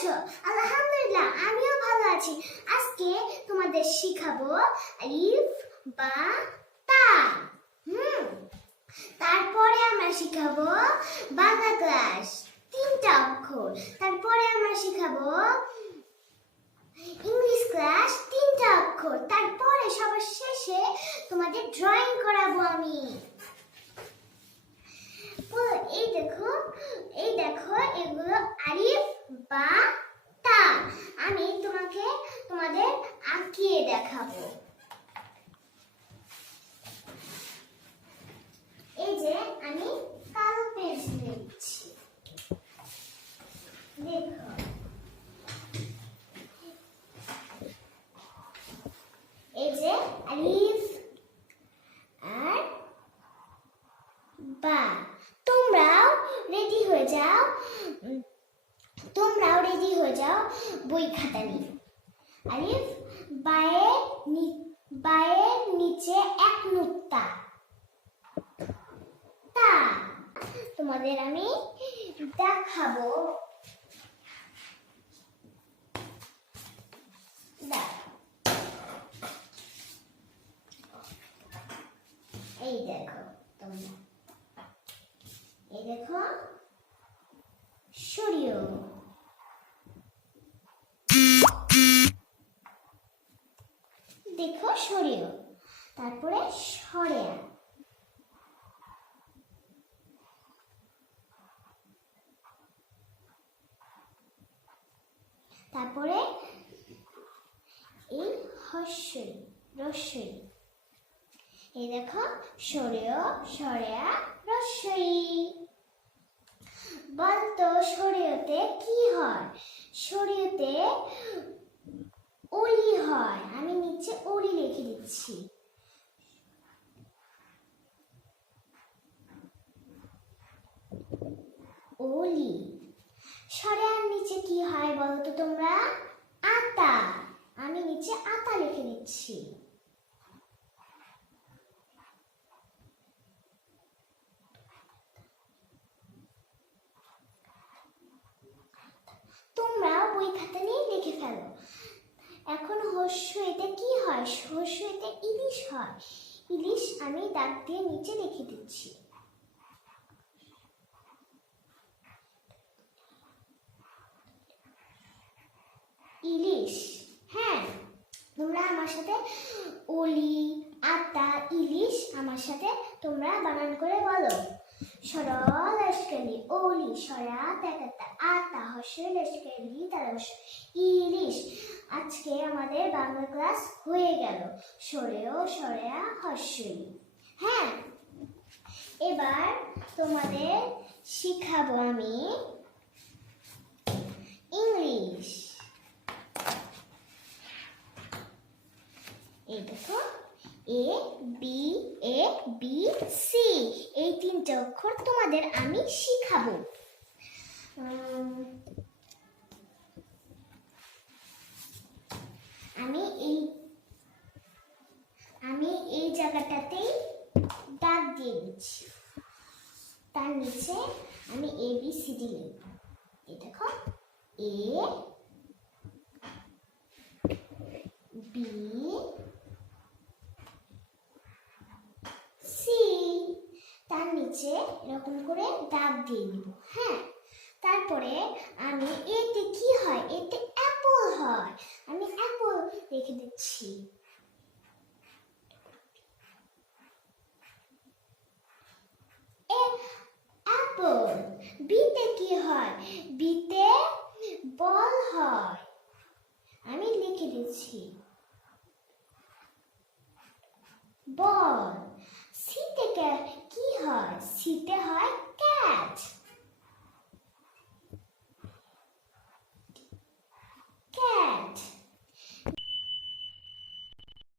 আছো? আলহামদুলিল্লাহ, আমিও ভালো আছি। আজকে তোমাদের শিখাবো আলিফ বা তা। তারপরে আমরা শিখাবো বাংলা ক্লাস 3টা অক্ষর। তারপরে আমরা শিখাবো ইংলিশ ক্লাস 3টা অক্ষর। তারপরে সবার শেষে তোমাদের ড্রয়িং করাবো আমি। এই দেখো এগুলো আলিফ বা তা। আমি তোমাদের আঁকিয়ে দেখাবো। এই যে আমি কালো পেন্সিল নিচ্ছি, দেখো। এই যে আলিফ আর বা। তোমরাও রেডি হয়ে যাও বই খাতা নিয়ে। আলিফ বায়ের নিচে এক নুক্তা তা। তোমাদের আমি দেখাবো। এই দেখো তোমরা, এই দেখো সরিয়ে, দেখো সরিয়ে, তারপরে সরেয়া, তারপরে এই হস্যই রস্যই। এই দেখো সরেয় সরেয়া রস্যই। বলতো সরিয়তে কি হয়? সরিয়তে অলি হয়। আমি নিচে অলি লিখে দিচ্ছি। অলি। সরেয়ার নিচে কি হয় বলতো তোমরা? আতা। আমি নিচে আতা লিখে দিচ্ছি। তোমরাও বই খাতা নিয়ে লিখে ফেলো। এখন হস্যইতে কি হয়? হস্যইতে ইলিশ হয়। ইলিশ আমি দাগ দিয়ে নিচে লিখে দিচ্ছি। ইলিশ। হ্যাঁ, তোমরা আমার সাথে অলি, আতা, ইলিশ আমার সাথে তোমরা বানান করে বলো। সরল লস্করি অলি সরা তাকাতা আতা হস্যই লস্করি তারস ইলিশ। আজকে আমাদের বাংলা ক্লাস হয়ে গেল। সরেও সরেয়া হস্যই। হ্যাঁ, এবার তোমাদের শিখাবো আমি ইংলিশ। এই দেখো এ বি সি, এই 3টে অক্ষর তোমাদের আমি শিখাবো। আমি এই জায়গাটাতেই দাগ দিয়ে দিচ্ছি। তার নিচে আমি ABCD লিখব। এই দেখো এ বি সি, তার নিচে এরকম করে দাগ দিয়ে দিব। হ্যাঁ, তারপরে আমি এতে কি হয়? এতে অ্যাপল হয়। আমি অ্যাপল রেখে দিচ্ছি। অ্যাপল। বিতে কি হয়? বিতে বল হয়। আমি লিখে দিচ্ছি বল। সিতে কি হয়? সিতে হয়